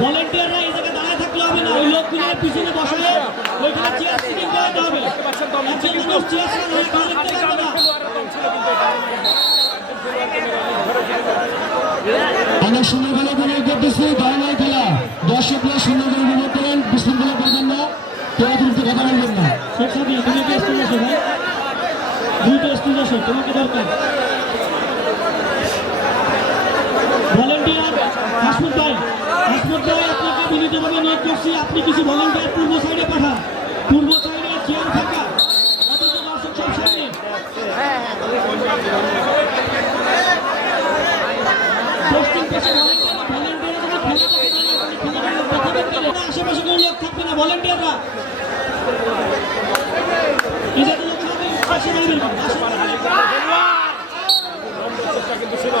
ভলেন্টিয়াররা এই জায়গায় দাঁড়ায় থাকলে হবে না ওই লোকগুলোর পিছনে বসালে ওইখানে চেয়ার সিটিং করাতে হবে চেয়ার ছাড়া দাঁড়িয়ে খেলা না। অনেক সুন্দর খেলা উপভোগ করতেছি দাঁড়ানো খেলা। দর্শকরা সুন্দর করে উপভোগ করেন বিশৃঙ্খলা করবেন না। কেউ অতিরিক্ত কথা বলবেন না। শেখ সাদি তুমি আসো তোমাকে দরকার। ভলেন্টিয়ার হাসমত ভাই আপনাকে বিনীতভাবে অনুরোধ করছি কিছু ভলেন্টিয়ার পূর্ব সাইডে পাঠান। পূর্ব সাইডে চেয়ার ফাঁকা। অথচ দর্শক সব সামনে। পশ্চিম পাশে কেন? আশেপাশে কোনো লোক থাকবে না ভলেন্টিয়াররা যে লোক থাকবে পাশে দাঁড়িয়ে পাশে দাঁড়িয়ে চেষ্টা কিন্তু ছিল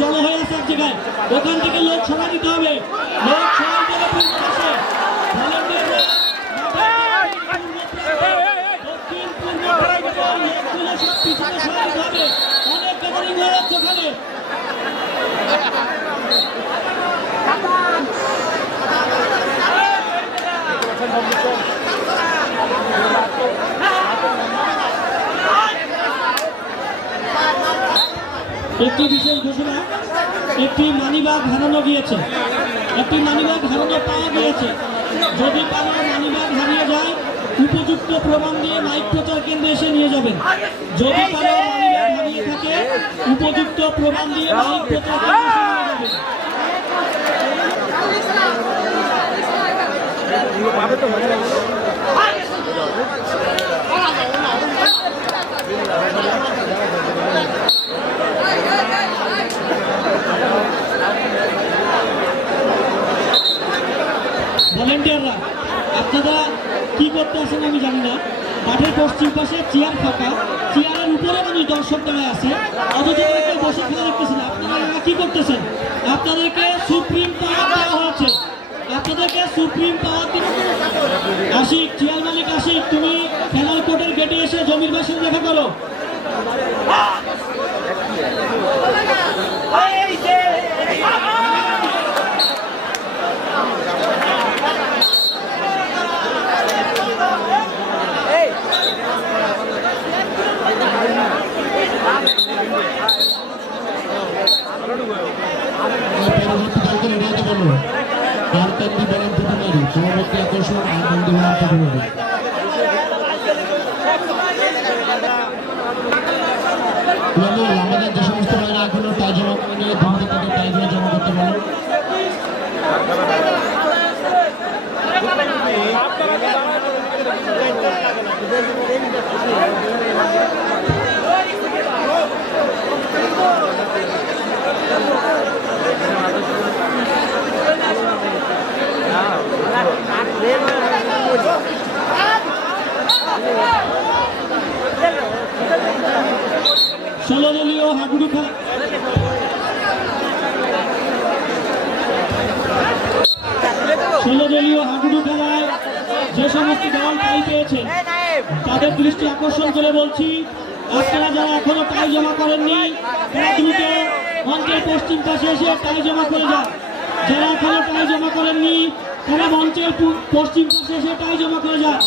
জড়ো হয়ে আছে এক জায়গায়। ওখান থেকে লোক সভা দিতে হবে। লোক সরাই দিতে হবে। অনেক গ্যাদারিং হয়ে যাচ্ছে ওখানে। একটি বিশেষ ঘোষণা, একটি মানিব্যাগ হারানো গিয়েছে। একটি মানিব্যাগ হারানো পাওয়া গিয়েছে। যদি কারও মানিব্যাগ হারিয়ে যায়, উপযুক্ত প্রমাণ দিয়ে মাইক প্রচার কেন্দ্রে এসে নিয়ে যাবেন। যদি কারও মানিব্যাগ হারিয়ে থাকে, উপযুক্ত প্রমাণ দিয়ে মাইক প্রচার কেন্দ্রে এসে নিয়ে যাবেন ভলেন্টিয়াররা আপনারা আসেন আমি জানি না। মাঠের পশ্চিম পাশে চেয়ার ফাঁকা। চেয়ারের উপরে মানুষ দর্শক দাঁড়ায় আছে। অথচ কেউ বসে খেলা দেখতেছেন আপনারা কি করতেছেন? আপনাদেরকে সুপ্রিম পাওয়ার দেওয়া হয়েছে। আপনাদেরকে সুপ্রিম পাওয়ার দিন আশিক, চেয়ার মালিক আশিক, তুমি খেলার কোর্টের গেটে এসে জমির বাসিন্দা দেখা করো। আর কান্দি বলেন প্রতিমারি পরবর্তী আকর্ষণ আর আমাদের যে সমস্ত ভাইরা এখনও টাই জমা করেনি দ্রুত তাদের জমা করতে বলো ষোলো দলীয় খেলায় যে সমস্ত দল টাই পেয়েছে তাদের দৃষ্টি আকর্ষণ করে বলছি আপনারা যারা এখনও টাই জমা করেননি মঞ্চের পশ্চিম পাশে এসে টাই জমা করে যান যারা এখনও টাই জমা করেননি তারা মঞ্চের পশ্চিম পাশে এসে টাই জমা করে যান